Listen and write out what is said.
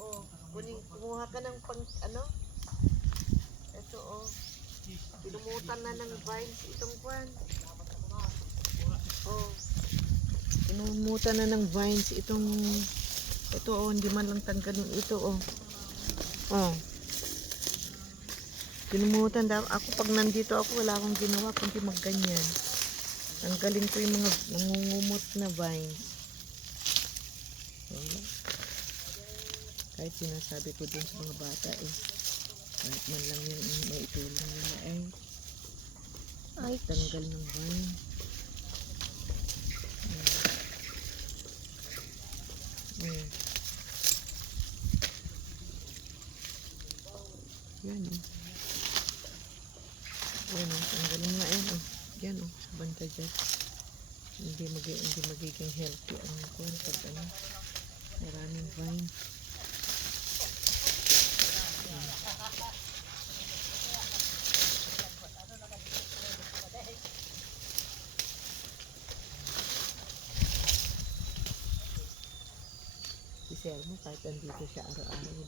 Oh, kumuha ka ng pang, ano? Ito, oh. Pinumutan na ng vines itong kwan. Oh. Pinumutan na ng vines itong, ito, oh, hindi man lang tanggalin ito, oh. Oh. Pinumutan daw. Ako pag nandito ako, wala akong ginawa kundi magganyan. Tanggalin ko yung mga nangungumot na vines. Wala. Kahit sinasabi ko dun sa mga bata eh. Kahit man lang yun may itulong nila ay tanggal ng vine. Yan oh. Yan oh, tanggalin nga yan oh. Yan oh, banda dyan. Hindi magiging healthy ang kuwan pag ano, maraming vine. Si Selma kahit andito siya araw-araw